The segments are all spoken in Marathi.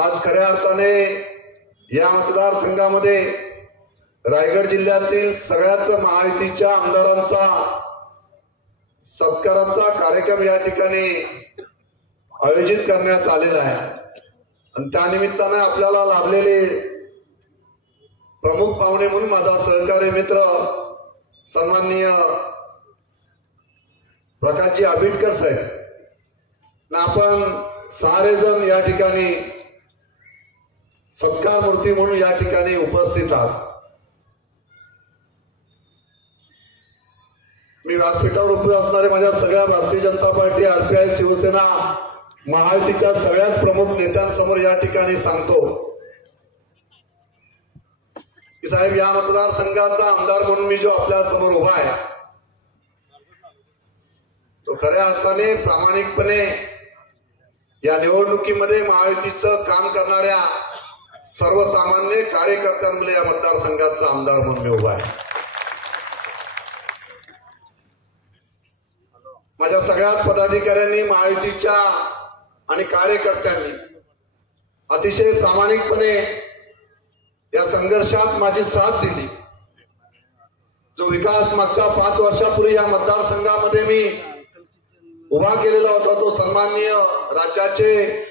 आज खऱ्या अर्थाने या मतदारसंघामध्ये रायगड जिल्ह्यातील सगळ्याच महायुतीच्या आमदारांचा सत्काराचा कार्यक्रम या ठिकाणी आयोजित करण्यात आलेला आहे आणि त्या निमित्ताने आपल्याला लाभलेले प्रमुख पाहुणे म्हणून माझा सहकारी मित्र सन्माननीय प्रकाशजी आंबेडकर साहेब आपण सारे जण या ठिकाणी सत्कार मूर्ती म्हणून या ठिकाणी उपस्थित आहात। मी व्यासपीठावर उभे असणारे माझ्या सगळ्या भारतीय जनता पार्टी, आरपीआय, शिवसेना, महायुतीच्या सगळ्याच प्रमुख नेत्यांसमोर या ठिकाणी सांगतो की साहेब, या मतदारसंघाचा आमदार म्हणून मी जो आपल्या समोर उभा आहे तो खऱ्या अर्थाने प्रामाणिकपणे या निवडणुकीमध्ये महायुतीचं काम करणाऱ्या सर्वसामान्य कार्यकर्त्यांमुळे या मतदारसंघाचा आमदार म्हणून मी उभा आहे। माझ्या सगळ्याच पदाधिकाऱ्यांनी, महायुतीच्या आणि कार्यकर्त्यांनी अतिशय प्रामाणिकपणे या संघर्षात माझी साथ दिली। जो विकास मागच्या 5 वर्षापूर्वी या मतदारसंघामध्ये मी उभा केलेला होता तो सन्माननीय राज्याचे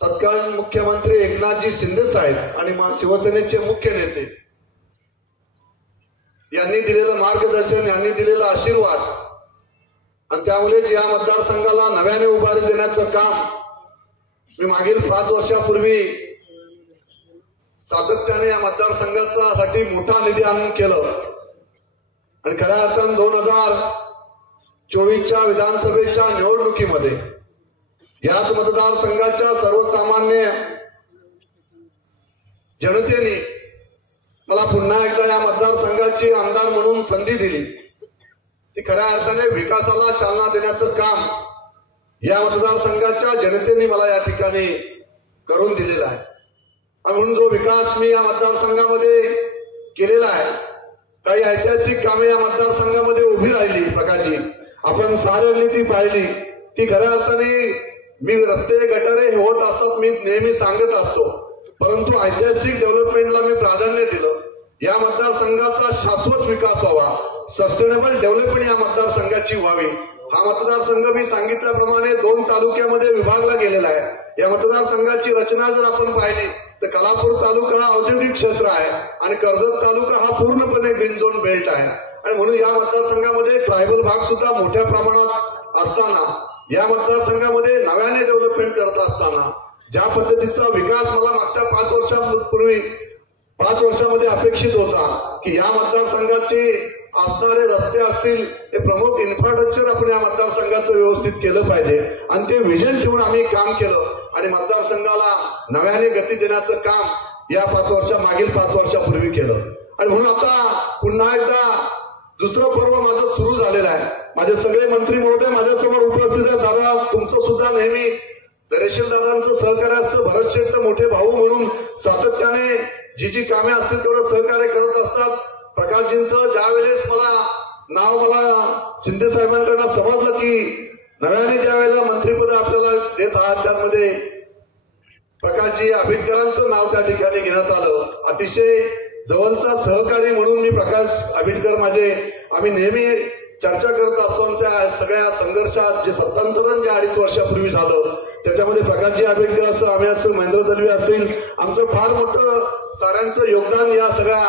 तत्कालीन मुख्यमंत्री एकनाथजी शिंदे साहेब आणि शिवसेनेचे मुख्य नेते यांनी दिलेलं मार्गदर्शन, यांनी दिलेला आशीर्वाद आणि त्यामुळेच या मतदारसंघाला नव्याने उभारी देण्याचं काम मी मागील 5 वर्षापूर्वी सातत्याने या मतदारसंघासाठी मोठा निधी आणून केलं आणि खऱ्या अर्थाने 2024च्या विधानसभेच्या निवडणुकीमध्ये याच मतदारसंघाच्या सर्वसामान्य जनतेने मला पुन्हा एकदा या मतदारसंघाची आमदार म्हणून संधी दिली। ती खऱ्या अर्थाने विकासाला चालना देण्याचं काम या मतदारसंघाच्या जनतेने मला या ठिकाणी करून दिलेला आहे आणि म्हणून जो विकास मी या मतदारसंघामध्ये केलेला आहे, काही ऐतिहासिक कामे या मतदारसंघामध्ये उभी राहिली। प्रकाशजी, आपण साऱ्यांनी ती पाहिली। ती खऱ्या अर्थाने मी रस्ते गटारे होत असतात, मी नेहमी सांगत असतो, परंतु ऐतिहासिक डेव्हलपमेंटला मी प्राधान्य दिलं। या मतदारसंघाचा शाश्वत विकास व्हावा, सस्टेनेबल डेव्हलपमेंट या मतदारसंघाची व्हावी। हा मतदारसंघ मी सांगितल्याप्रमाणे 2 तालुक्यामध्ये विभागला गेलेला आहे। या मतदारसंघाची रचना जर आपण पाहिली तर कलापूर तालुका हा औद्योगिक क्षेत्र आहे आणि कर्जत तालुका हा पूर्णपणे ग्रीन झोन बेल्ट आहे आणि म्हणून या मतदारसंघामध्ये ट्रायबल भाग सुद्धा मोठ्या प्रमाणात असताना, या मतदारसंघामध्ये नव्याने डेव्हलपमेंट करत असताना ज्या पद्धतीचा विकास मला मागच्या 5 वर्षांपूर्वी 5 वर्षामध्ये अपेक्षित होता की या मतदारसंघाचे असणारे रस्ते असतील, हे प्रमुख इन्फ्रास्ट्रक्चर आपण या मतदारसंघाचं व्यवस्थित केलं पाहिजे आणि ते विजन ठेवून आम्ही काम केलं आणि मतदारसंघाला नव्याने गती देण्याचं काम या मागील 5 वर्षापूर्वी केलं आणि म्हणून आता पुन्हा एकदा दुसरं पर्व माझं सुरू झालेलं आहे। माझे सगळे मंत्री महोदय माझ्यासमोर उपस्थित आहेत। दादा, तुमचं सुद्धा नेहमी दरेशील दादांचं सहकार्य असतं, भरत शेठ मोठे भाऊ म्हणून सातत्याने जी कामे असतील तेवढं सहकार्य करत असतात। प्रकाशजींचं ज्यावेळेस मला शिंदे साहेबांकडनं समजलं की नव्याने ज्या वेळेला मंत्रिपद आपल्याला देत आहात त्यामध्ये प्रकाशजी आंबेडकरांचं नाव त्या ठिकाणी घेण्यात आलं। अतिशय जवळचा सहकारी म्हणून मी प्रकाश आंबेडकर आम्ही नेहमी चर्चा करत असतो आणि त्या सगळ्या संघर्षात जे सत्तांतरण जे 2.5 वर्षापूर्वी झालं त्याच्यामध्ये प्रकाशजी आंबेडकर असं, आम्ही असं, महेंद्र दलवी असतील, आमचं फार मोठं साऱ्यांचं योगदान या सगळ्या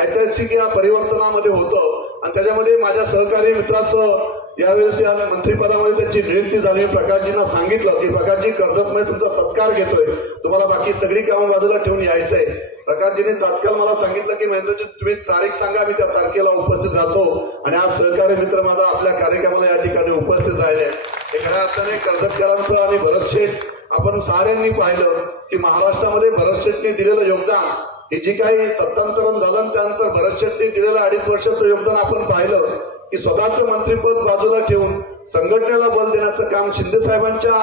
ऐतिहासिक या परिवर्तनामध्ये होतं आणि त्याच्यामध्ये माझ्या सहकारी मित्राचं यावेळेस या मंत्रिपदामध्ये त्यांची नियुक्ती झाली। प्रकाशजींना सांगितलं की प्रकाशजी, कर्जतमध्ये तुमचा सत्कार घेतोय, तुम्हाला बाकी सगळी कामं बाजूला ठेवून यायचंय। प्रकाशजींनी तात्काळ मला सांगितलं की महेंद्रजी, तुम्ही तारीख सांगा, मी त्या तारखेला उपस्थित राहतो आणि आज सहकारी मित्र माझा आपल्या कार्यक्रमाला या ठिकाणी उपस्थित राहिले। खऱ्या अर्थाने कर्जतकरांचं आणि भरत शेठ आपण साऱ्यांनी पाहिलं की महाराष्ट्रामध्ये भरत शेठने दिलेलं योगदान, हे जी काही सत्तांतरण झालं त्यानंतर भरत शेठने दिलेलं 2.5 वर्षाचं योगदान आपण पाहिलं की स्वतःचं मंत्रिपद बाजूला ठेवून संघटनेला बल देण्याचं काम शिंदे साहेबांच्या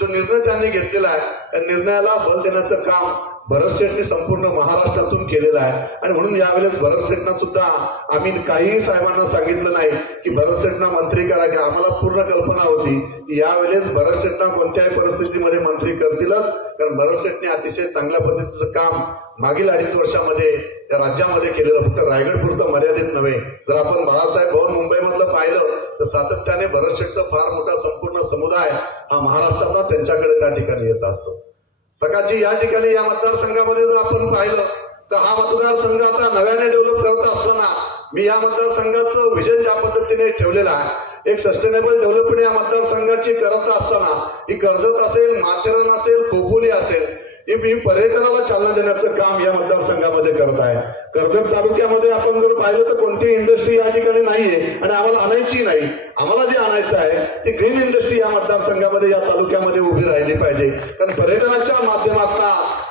जो निर्णय त्यांनी घेतलेला आहे त्या निर्णयाला बल देण्याचं काम भरत शेठने संपूर्ण महाराष्ट्रातून केलेला आहे आणि म्हणून यावेळेस भरत शेठना सुद्धा आम्ही काहीही साहेबांना सांगितलं नाही की भरत शेठना मंत्री करा की आम्हाला पूर्ण कल्पना होती की यावेळेस भरत शेठना कोणत्याही परिस्थितीमध्ये मंत्री करतीलच, कारण भरत शेठने अतिशय चांगल्या पद्धतीचं काम मागील 2.5 वर्षामध्ये या राज्यामध्ये केलेलं, फक्त रायगड पुरतं मर्यादित नव्हे. जर आपण बाळासाहेब भवन मुंबईमधलं पाहिलं तर सातत्याने भरत शेठचा फार मोठा संपूर्ण समुदाय हा महाराष्ट्रातला त्यांच्याकडे त्या ठिकाणी येत असतो. प्रकाशजी, या ठिकाणी या मतदारसंघामध्ये जर आपण पाहिलं तर हा मतदारसंघ आता नव्याने डेव्हलप करत असताना मी या मतदारसंघाचं विजन ज्या पद्धतीने ठेवलेलं आहे, एक सस्टेनेबल डेव्हलपमेंट या मतदारसंघाची करत असताना ही कर्जत असेल, माथेरान असेल, खोपोली असेल, ही पर्यटनाला चालना देण्याचं काम या मतदारसंघामध्ये करत आहे. कर्जत तालुक्यामध्ये आपण जर पाहिलं तर कोणती इंडस्ट्री या ठिकाणी नाहीये आणि आम्हाला आणायची नाही. आम्हाला जे आणायचं आहे ते ग्रीन इंडस्ट्री या मतदारसंघामध्ये या तालुक्यामध्ये उभी राहिली पाहिजे, कारण पर्यटनाच्या माध्यमातून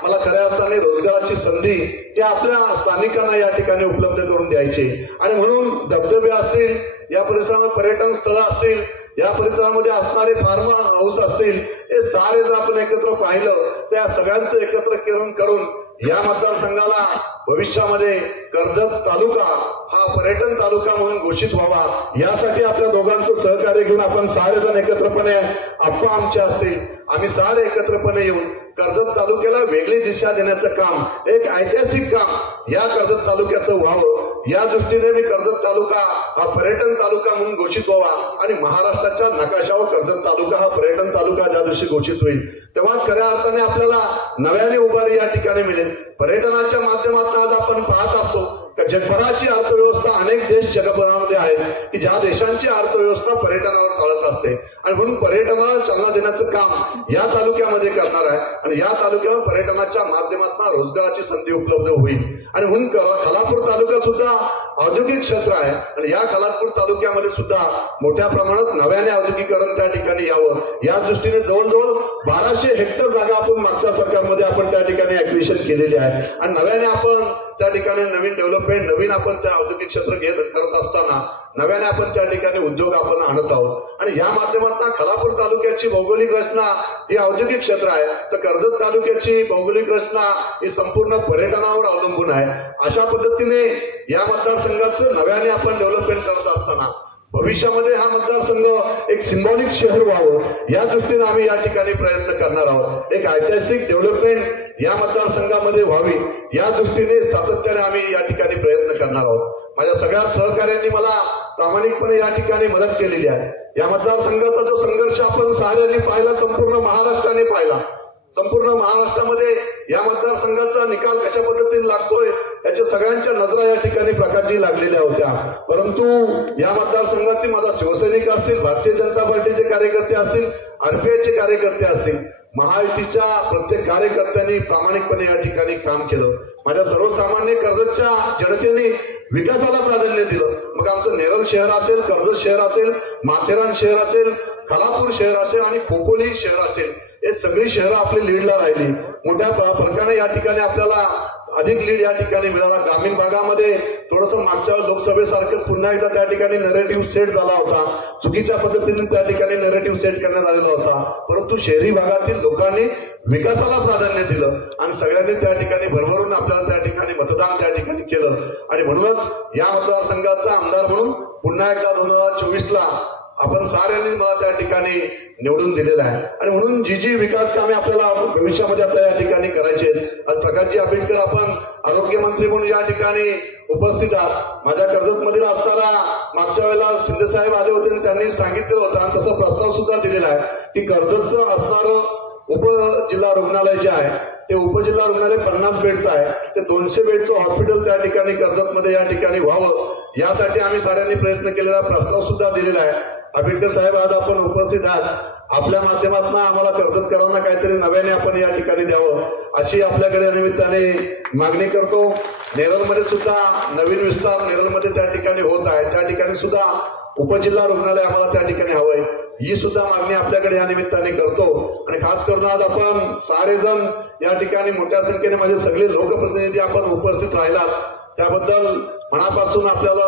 मला खऱ्या अर्थाने रोजगाराची संधी त्या आपल्या स्थानिकांना या ठिकाणी उपलब्ध करून द्यायची. आणि म्हणून धबधबे असतील, या परिसरामध्ये पर्यटन स्थळं असतील, या परिसरामध्ये असणारे फार्म हाऊस असतील, हे सारे जर आपण एकत्र पाहिलं त्या सगळ्यांचं एकत्र करून या मतदारसंघाला भविष्यामध्ये कर्जत तालुका हा पर्यटन तालुका म्हणून घोषित व्हावा, यासाठी आपल्या दोघांचं सहकार्य घेऊन आपण सारेजण एकत्रपणे, आप्पा आमचे असतील, आम्ही सारे एकत्रपणे येऊन कर्जत तालुक्याला वेगळी दिशा देण्याचं काम, एक ऐतिहासिक काम या कर्जत तालुक्याचं व्हावं, या दृष्टीने मी कर्जत तालुका हा पर्यटन तालुका म्हणून घोषित व्हावा आणि महाराष्ट्राच्या नकाशावर कर्जत तालुका हा पर्यटन तालुका ज्या दिवशी घोषित होईल तेव्हाच खऱ्या अर्थाने आपल्याला नव्याने उभारी या ठिकाणी मिळेल. पर्यटनाच्या माध्यमातून आज आपण पाहत असतो की जगभराची अर्थव्यवस्था अनेक देश जगभरामध्ये आहेत की ज्या देशांची अर्थव्यवस्था पर्यटनावर चालत असते आणि म्हणून पर्यटनाला चालना देण्याचं काम या तालुक्यामध्ये करणार आहे आणि या तालुक्यावर पर्यटनाच्या माध्यमातून रोजगाराची संधी उपलब्ध होईल. आणि म्हणून खालापूर तालुका सुद्धा औद्योगिक क्षेत्र आहे आणि या खालापूर तालुक्यामध्ये सुद्धा मोठ्या प्रमाणात नव्याने औद्योगिकरण त्या ठिकाणी यावं, या दृष्टीने जवळजवळ 1200 हेक्टर जागा आपण मागच्या सरकारमध्ये आपण त्या ठिकाणी ऍक्विजिशन केलेली आहे आणि नव्याने आपण त्या ठिकाणी नवीन डेव्हलपमेंट, नवीन आपण त्या औद्योगिक क्षेत्र करत असताना नव्याने आपण त्या ठिकाणी उद्योग आपण आणत आहोत आणि या माध्यमातून खालापूर तालुक्याची भौगोलिक रचना ही औद्योगिक क्षेत्र आहे, तर कर्जत तालुक्याची भौगोलिक रचना ही संपूर्ण पर्यटनावर अवलंबून आहे. अशा पद्धतीने या मतदारसंघाचं नव्याने आपण डेव्हलपमेंट करत असताना भविष्यामध्ये हा मतदारसंघ एक सिंबॉलिक शहर व्हावं, या दृष्टीने आम्ही या ठिकाणी प्रयत्न करणार आहोत. एक ऐतिहासिक डेव्हलपमेंट या मतदारसंघामध्ये व्हावी या दृष्टीने सातत्याने आम्ही या ठिकाणी प्रयत्न करणार आहोत. माझ्या सगळ्या सहकार्यांनी मला प्रामाणिकपणे या ठिकाणी मदत केलेली आहे. या मतदारसंघाचा जो संघर्ष आपण साऱ्यांनी पाहिला, संपूर्ण महाराष्ट्राने पाहिला. संपूर्ण महाराष्ट्रामध्ये या मतदारसंघाचा निकाल कशा पद्धतीने लागतोय याच्या सगळ्यांच्या नजरा या ठिकाणी प्रकाशजी लागलेल्या होत्या. परंतु या मतदारसंघातील माझा शिवसैनिक असतील, भारतीय जनता पार्टीचे कार्यकर्ते असतील, आरपीआयचे कार्यकर्ते असतील, महायुतीच्या प्रत्येक कार्यकर्त्यांनी प्रामाणिकपणे या ठिकाणी काम केलं. माझ्या सर्वसामान्य कर्जतच्या जनतेने विकासाला प्राधान्य दिलं. मग आमचं नेरळ शहर असेल, कर्जत शहर असेल, माथेरान शहर असेल, खालापूर शहर असेल आणि खोपोली शहर असेल, हे सगळी शहरं आपली लीडला राहिली. मोठ्या फरकाने या ठिकाणी आपल्याला अधिक लीड या ठिकाणी मिळाला. ग्रामीण भागामध्ये थोडंसं मागच्या लोकसभेसारखं पुन्हा एकदा त्या ठिकाणी नरेटिव्ह सेट झाला होता, चुकीच्या पद्धतीने त्या ठिकाणी नरेटिव्ह सेट करण्यात आलेला होता. परंतु शहरी भागातील लोकांनी विकासाला प्राधान्य दिलं आणि सगळ्यांनी त्या ठिकाणी भरभरून आपल्याला त्या ठिकाणी मतदान त्या ठिकाणी केलं आणि म्हणूनच या मतदारसंघाचा आमदार म्हणून पुन्हा एकदा 2024ला आपण साऱ्यांनी मला त्या ठिकाणी निवडून दिलेला आहे आणि म्हणून जी विकास कामे आपल्याला भविष्यामध्ये आता या ठिकाणी करायची आहेत. आज प्रकाशजी आंबेडकर आपण आरोग्यमंत्री म्हणून या ठिकाणी उपस्थित आहात. माझ्या कर्जतमधील असताना मागच्या वेळेला शिंदे साहेब आले होते आणि त्यांनी सांगितलेलं होतं आणि तसा प्रस्ताव सुद्धा दिलेला आहे की कर्जतचं असणारं उपजिल्हा रुग्णालय जे आहे ते उपजिल्हा रुग्णालय 50 बेडचं आहे, ते 200 बेडचं हॉस्पिटल त्या ठिकाणी कर्जतमध्ये या ठिकाणी व्हावं, यासाठी आम्ही साऱ्यांनी प्रयत्न केलेला, प्रस्ताव सुद्धा दिलेला आहे. आंबेडकर साहेब आज आपण उपस्थित आहात, आपल्या माध्यमातून आम्हाला कर्जतकरांना काहीतरी नव्याने आपण या ठिकाणी द्यावं अशी आपल्याकडे या निमित्ताने मागणी करतो. नेरळमध्ये सुद्धा नवीन विस्तार नेरळमध्ये त्या ठिकाणी होत आहे, त्या ठिकाणी सुद्धा उपजिल्हा रुग्णालय आम्हाला त्या ठिकाणी हवंय, ही सुद्धा मागणी आपल्याकडे या निमित्ताने करतो. आणि खास करून आज आपण सारेजण या ठिकाणी मोठ्या संख्येने माझे सगळे लोकप्रतिनिधी आपण उपस्थित राहिलात त्याबद्दल मनापासून आपल्याला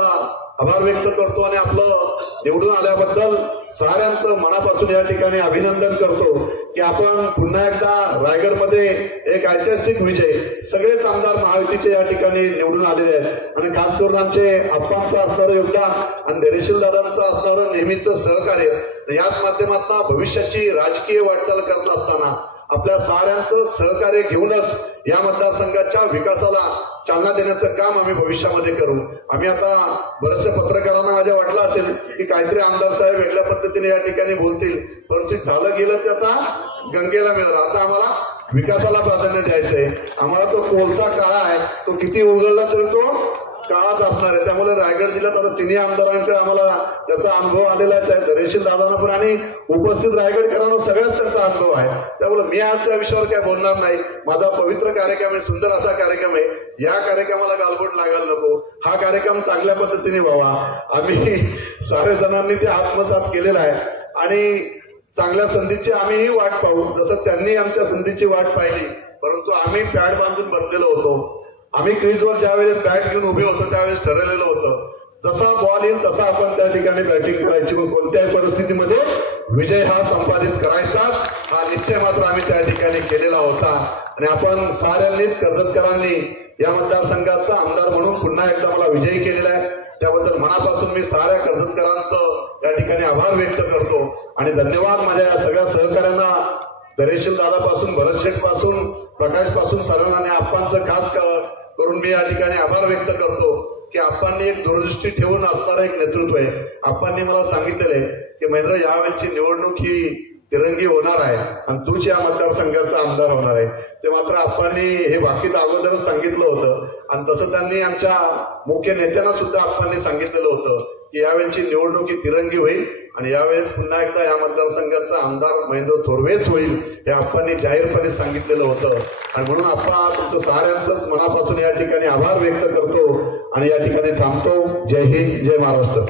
आभार व्यक्त करतो आणि आपलं निवडून आल्याबद्दल साऱ्यांचं मनापासून या ठिकाणी अभिनंदन करतो की आपण पुन्हा एकदा रायगडमध्ये एक ऐतिहासिक विजय, सगळेच आमदार महायुतीचे या ठिकाणी निवडून आलेले आहेत आणि खास करून आमचे आप्पांचं असणारं योगदान आणि धैर्यशील दादांचं असणारं नेहमीचं सहकार्य, याच माध्यमातून भविष्याची राजकीय वाटचाल करत असताना आपल्या साऱ्यांचं सहकार्य घेऊनच या मतदारसंघाच्या विकासाला चालना देण्याचं काम आम्ही भविष्यामध्ये करू. आम्ही आता बरेचशा पत्रकारांना माझ्या वाटलं असेल की काहीतरी आमदार साहेब वेगळ्या पद्धतीने या ठिकाणी बोलतील, परंतु झालं गेलं ते आता गंगेला मिळालं. आता आम्हाला विकासाला प्राधान्य द्यायचंय. आम्हाला तो कोळसा काळा आहे, तो किती उघडला तरी तो काळाच असणार आहे. त्यामुळे रायगड जिल्ह्यात आता तिन्ही आमदारांकडे आम्हाला त्याचा अनुभव आलेलाच आहे. धैर्यशील दादांना पण आणि उपस्थित रायगडकरांना सगळ्याच त्याचा अनुभव आहे. त्यामुळे मी आज त्या विषयावर काय बोलणार नाही. माझा पवित्र कार्यक्रम आहे, सुंदर असा कार्यक्रम आहे. या कार्यक्रमाला गालबोट लागायला नको. हा कार्यक्रम चांगल्या पद्धतीने व्हावा. आम्ही सारे जणांनी ते आत्मसात केलेला आहे आणि चांगल्या संधीची आम्हीही वाट पाहू, जसं त्यांनी आमच्या संधीची वाट पाहिली. परंतु आम्ही पॅड बांधून बसलेलो होतो. आम्ही क्रीजवर ज्यावेळेस बॅट घेऊन उभे होतो त्यावेळेस ठरवलेलं होतं जसा बॉल येईल तसा आपण त्या ठिकाणी बॅटिंग करायची. मग कोणत्याही परिस्थितीमध्ये विजय हा संपादित करायचाच, हा निश्चय मात्र आम्ही त्या ठिकाणी केलेला होता. आणि आपण साऱ्यांनीच, कर्जतकरांनी या मतदारसंघाचा आमदार म्हणून पुन्हा एकदा मला विजयी केलेला आहे. त्याबद्दल मनापासून मी साऱ्या कर्जतकरांचं या ठिकाणी आभार व्यक्त करतो आणि धन्यवाद माझ्या या सगळ्या सहकाऱ्यांना, धैर्यशील दादापासून, भरत शेठ पासून, प्रकाश पासून सर्वांना आणि आप्पांचं खास करून मी या ठिकाणी आभार व्यक्त करतो की आप्पांनी एक दूरदृष्टी ठेवून असणारं एक नेतृत्व आहे. आप्पांनी मला सांगितलेलं आहे की महेंद्र, यावेळची निवडणूक ही तिरंगी होणार आहे आणि तूच या मतदारसंघाचा आमदार होणार आहे. ते मात्र आप्पांनी हे बाकीत अगोदरच सांगितलं होतं आणि तसं त्यांनी आमच्या मुख्य नेत्यांना सुद्धा आप्पांनी सांगितलेलं होतं की यावेळची निवडणूक ही तिरंगी होईल आणि यावेळेस पुन्हा एकदा या मतदारसंघाचा आमदार महेंद्र थोरवेच होईल, हे आप्पांनी जाहीरपणे सांगितलेलं होतं. आणि म्हणून आप्पा, तुमचं साऱ्यांचंच मनापासून या ठिकाणी आभार व्यक्त करतो आणि या ठिकाणी थांबतो. जय हिंद, जय महाराष्ट्र.